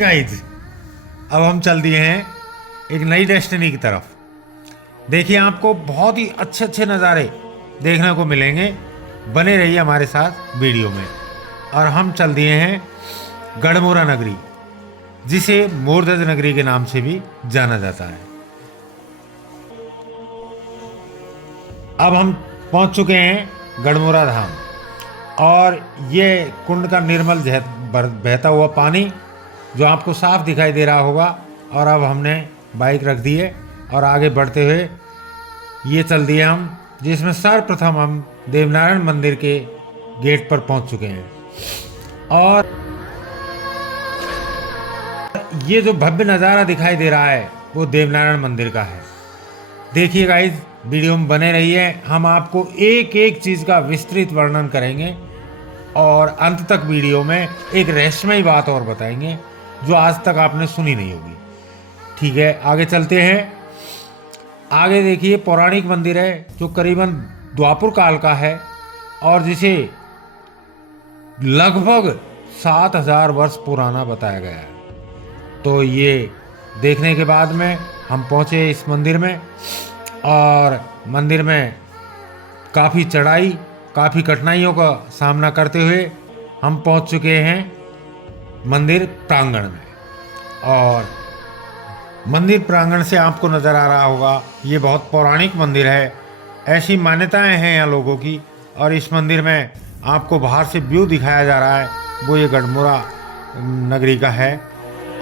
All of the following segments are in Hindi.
गाइज, अब हम चल दिए हैं एक नई डेस्टिनी की तरफ। देखिए, आपको बहुत ही अच्छे अच्छे नज़ारे देखने को मिलेंगे। बने रहिए हमारे साथ वीडियो में। और हम चल दिए हैं गढ़मुरा नगरी, जिसे मोरध्वज नगरी के नाम से भी जाना जाता है। अब हम पहुंच चुके हैं गढ़मुरा धाम, और ये कुंड का निर्मल बहता हुआ पानी जो आपको साफ दिखाई दे रहा होगा। और अब हमने बाइक रख दी है और आगे बढ़ते हुए ये चल दिए हम, जिसमें सर्वप्रथम हम देवनारायण मंदिर के गेट पर पहुंच चुके हैं। और ये जो भव्य नज़ारा दिखाई दे रहा है वो देवनारायण मंदिर का है। देखिए गाइज, वीडियो में बने रहिए। हम आपको एक एक चीज़ का विस्तृत वर्णन करेंगे और अंत तक वीडियो में एक रहस्यमयी बात और बताएंगे जो आज तक आपने सुनी नहीं होगी। ठीक है, आगे चलते हैं। आगे देखिए, पौराणिक मंदिर है जो करीबन द्वापर काल का है और जिसे लगभग 7000 वर्ष पुराना बताया गया है। तो ये देखने के बाद में हम पहुँचे इस मंदिर में, और मंदिर में काफ़ी चढ़ाई, काफ़ी कठिनाइयों का सामना करते हुए हम पहुंच चुके हैं मंदिर प्रांगण में। और मंदिर प्रांगण से आपको नज़र आ रहा होगा ये बहुत पौराणिक मंदिर है। ऐसी मान्यताएं हैं यहाँ लोगों की। और इस मंदिर में आपको बाहर से व्यू दिखाया जा रहा है, वो ये गढ़मुरा नगरी का है।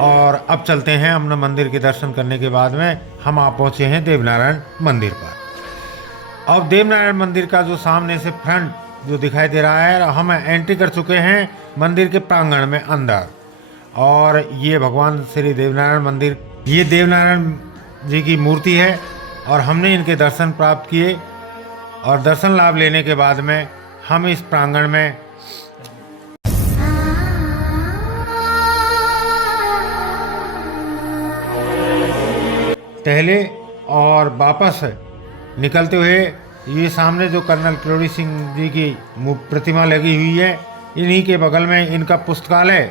और अब चलते हैं, हमने मंदिर के दर्शन करने के बाद में हम आ पहुँचे हैं देवनारायण मंदिर पर। अब देवनारायण मंदिर का जो सामने से फ्रंट जो दिखाई दे रहा है, हम एंट्री कर चुके हैं मंदिर के प्रांगण में अंदर। और ये भगवान श्री देवनारायण मंदिर, ये देवनारायण जी की मूर्ति है। और हमने इनके दर्शन प्राप्त किए, और दर्शन लाभ लेने के बाद में हम इस प्रांगण में टहले और वापस निकलते हुए ये सामने जो कर्नल किरोड़ी सिंह जी की प्रतिमा लगी हुई है, इन्हीं के बगल में इनका पुस्तकालय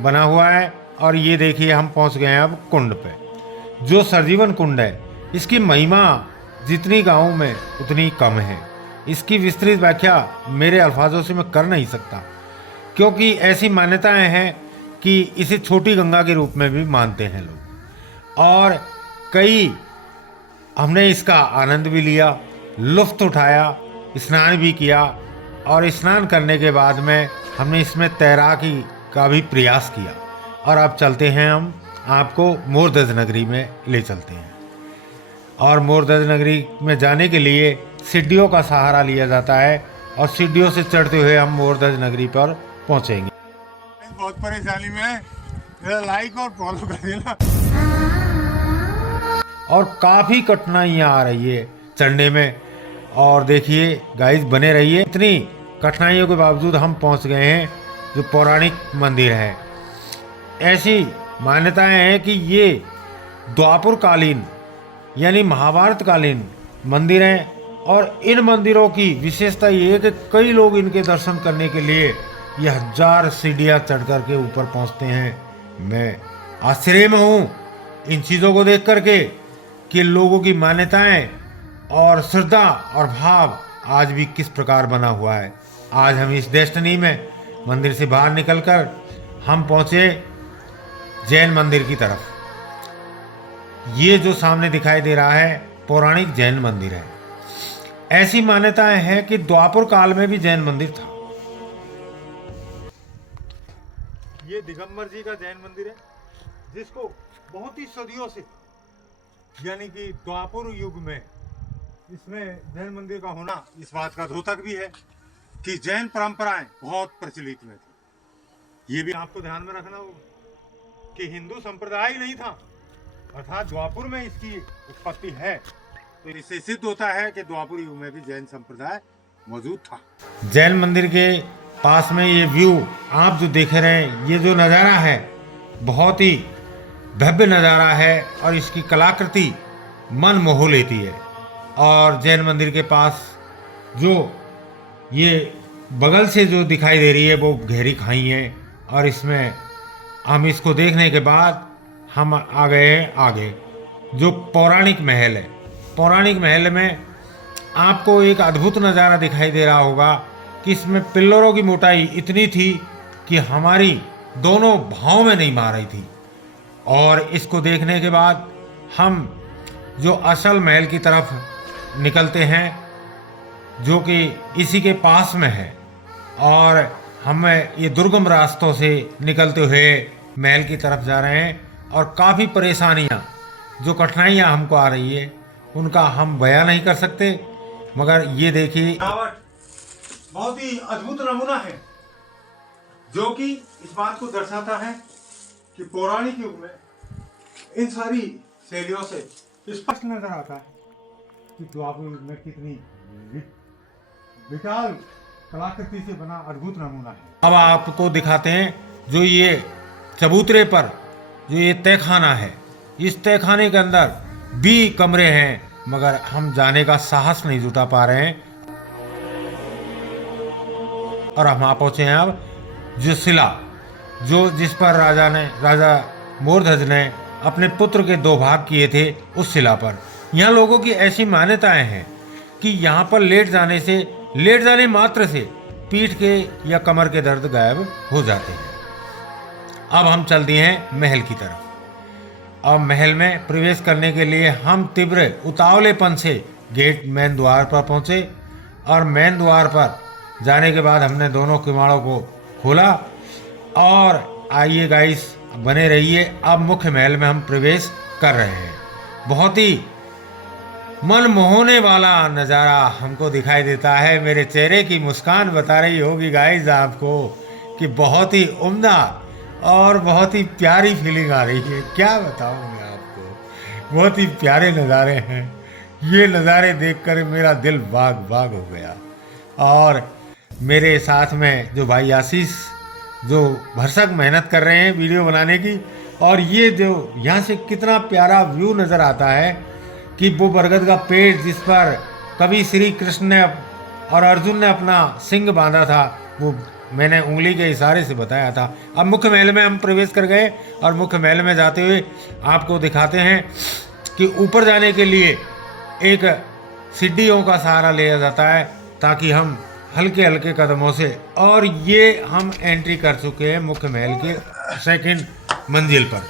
बना हुआ है। और ये देखिए, हम पहुंच गए हैं अब कुंड पे, जो सरजीवन कुंड है। इसकी महिमा जितनी गाँव में उतनी कम है। इसकी विस्तृत व्याख्या मेरे अल्फाजों से मैं कर नहीं सकता, क्योंकि ऐसी मान्यताएं हैं कि इसे छोटी गंगा के रूप में भी मानते हैं लोग। और कई हमने इसका आनंद भी लिया, लुत्फ़ उठाया, स्नान भी किया। और स्नान करने के बाद में हमने इसमें तैराकी का भी प्रयास किया। और अब चलते हैं, हम आपको मोरध्वज नगरी में ले चलते हैं। और मोरध्वज नगरी में जाने के लिए सीढ़ियों का सहारा लिया जाता है, और सीढ़ियों से चढ़ते हुए हम मोरध्वज नगरी पर पहुंचेंगे। बहुत परेशानी में है, मेरा लाइक और फॉलो कर देना। और काफ़ी कठिनाइयाँ आ रही है चढ़ने में। और देखिए गाइस, बने रहिए। इतनी कठिनाइयों के बावजूद हम पहुंच गए हैं जो पौराणिक मंदिर है। ऐसी मान्यताएं हैं कि ये द्वापर कालीन यानी महाभारत कालीन मंदिर हैं। और इन मंदिरों की विशेषता ये है कि कई लोग इनके दर्शन करने के लिए ये 1000 सीढ़ियाँ चढ़ कर के ऊपर पहुंचते हैं। मैं आश्चर्य में हूँ इन चीज़ों को देख करके कि लोगों की मान्यताएं और श्रद्धा और भाव आज भी किस प्रकार बना हुआ है। आज हम इस डेस्टिनी में मंदिर से बाहर निकलकर हम पहुंचे जैन मंदिर की तरफ। ये जो सामने दिखाई दे रहा है पौराणिक जैन मंदिर है। ऐसी मान्यताएं हैं कि द्वापर काल में भी जैन मंदिर था। ये दिगंबर जी का जैन मंदिर है, जिसको बहुत ही सदियों से, यानी कि द्वापर युग में इसमें जैन मंदिर का होना इस बात का द्योतक भी है कि जैन परंपराएं बहुत प्रचलित में थी। ये भी आपको ध्यान में रखना होगा कि हिंदू संप्रदाय ही नहीं था, अर्थात द्वापर में इसकी उत्पत्ति है। तो इससे सिद्ध होता है कि द्वापर युग में भी जैन संप्रदाय मौजूद था। जैन मंदिर के पास में ये व्यू आप जो देख रहे हैं, ये जो नज़ारा है बहुत ही भव्य नज़ारा है, और इसकी कलाकृति मन मोह लेती है। और जैन मंदिर के पास जो ये बगल से जो दिखाई दे रही है वो गहरी खाई है, और इसमें हम इसको देखने के बाद हम आ गए आगे, जो पौराणिक महल है। पौराणिक महल में आपको एक अद्भुत नज़ारा दिखाई दे रहा होगा कि इसमें पिल्लरों की मोटाई इतनी थी कि हमारी दोनों भावों में नहीं मार रही थी। और इसको देखने के बाद हम जो असल महल की तरफ निकलते हैं, जो कि इसी के पास में है, और हमें ये दुर्गम रास्तों से निकलते हुए महल की तरफ जा रहे हैं। और काफ़ी परेशानियाँ, जो कठिनाइयाँ हमको आ रही है, उनका हम बयान नहीं कर सकते। मगर ये देखिए, बहुत ही अद्भुत नमूना है जो कि इस बात को दर्शाता है कि पौराणिक युग में इन सारी शैलियों से स्पष्ट नजर आता है कि द्वापर युग में कितनी विशाल कलाकृति से बना अद्भुत नमूना है। अब आपको दिखाते हैं जो ये चबूतरे पर जो ये तहखाना है। इस तहखाने के अंदर भी कमरे हैं, मगर हम जाने का साहस नहीं जुटा पा रहे हैं। और हम वहाँ पहुँचे हैं अब जो शिला, जो जिस पर राजा मोरध्वज ने अपने पुत्र के 2 भाग किए थे, उस शिला पर। यहाँ लोगों की ऐसी मान्यताएं हैं कि यहाँ पर लेट जाने मात्र से पीठ के या कमर के दर्द गायब हो जाते हैं। अब हम चल दिए हैं महल की तरफ। अब महल में प्रवेश करने के लिए हम तीव्र उतावलेपन से गेट मेन द्वार पर पहुँचे। और मेन द्वार पर जाने के बाद हमने दोनों किवाड़ों को खोला। और आइए गाइस, बने रहिए। अब मुख्य महल में हम प्रवेश कर रहे हैं। बहुत ही मन मोहने वाला नज़ारा हमको दिखाई देता है। मेरे चेहरे की मुस्कान बता रही होगी गाइस आपको कि बहुत ही उम्दा और बहुत ही प्यारी फीलिंग आ रही है। क्या बताऊं मैं आपको, बहुत ही प्यारे नज़ारे हैं। ये नज़ारे देखकर मेरा दिल बाग बाग हो गया। और मेरे साथ में जो भाई आशीष, जो भरसक मेहनत कर रहे हैं वीडियो बनाने की। और ये जो यहाँ से कितना प्यारा व्यू नज़र आता है कि वो बरगद का पेड़ जिस पर कभी श्री कृष्ण ने और अर्जुन ने अपना सिंग बांधा था, वो मैंने उंगली के इशारे से बताया था। अब मुख्य महल में हम प्रवेश कर गए। और मुख्य महल में जाते हुए आपको दिखाते हैं कि ऊपर जाने के लिए एक सीढ़ियों का सहारा लिया जाता है, ताकि हम हल्के हल्के कदमों से। और ये हम एंट्री कर चुके हैं मुख्य महल के 2nd मंजिल पर।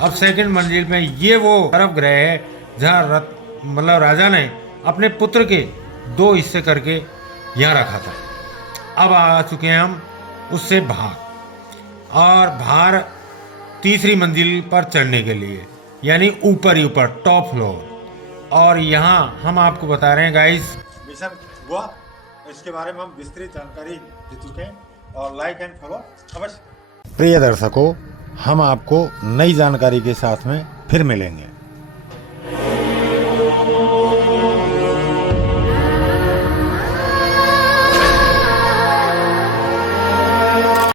अब 2nd मंजिल में ये वो गर्भगृह है जहाँ मतलब राजा ने अपने पुत्र के 2 हिस्से करके यहाँ रखा था। अब आ चुके हैं हम उससे बाहर 3री मंजिल पर चढ़ने के लिए, यानी ऊपर ही ऊपर टॉप फ्लोर। और यहाँ हम आपको बता रहे हैं गाइस, मिशन हुआ, इसके बारे में हम विस्तृत जानकारी दे चुके हैं। और लाइक एंड फॉलो अवश्य। प्रिय दर्शकों, हम आपको नई जानकारी के साथ में फिर मिलेंगे।